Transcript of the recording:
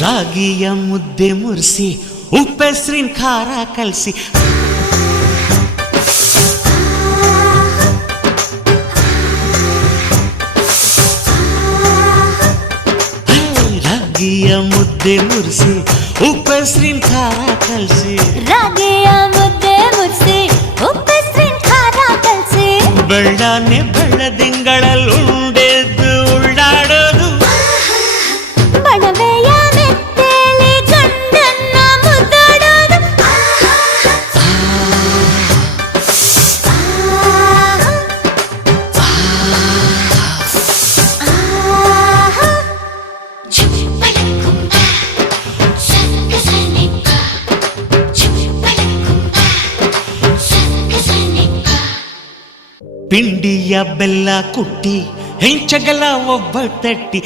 ರಾಗಿಯ ಮುದ್ದೆ ಮುರಿಸಿ ಉಪ್ಪೆಸ್ರಿನ ಖಾರ ಕಲಸಿ ರಾಗಿಯ ಮುದ್ದೆ ಮುರಿಸಿ ಉಪ್ಪೆಸ್ರಿನ ಖಾರ ಕಲಸಿ ರಾಗಿಯ ಮುದ್ದೆ ಮುರ್ಸಿ ಉಪ್ಪೆಸ್ರಿನ ಖಾರ ಕಲ್ಸಿ ಬೆಳ್ಳನೆ ಬೆಳ್ಳದಿಂಗಳಲ್ಲುಂಡೆದ್ದು ಪಿಂಡಿಯ ಬೆಲ್ಲ ಕುಟ್ಟಿ ಹೆಂಚಗಲ ಒಬ್ಬ ತಟ್ಟಿ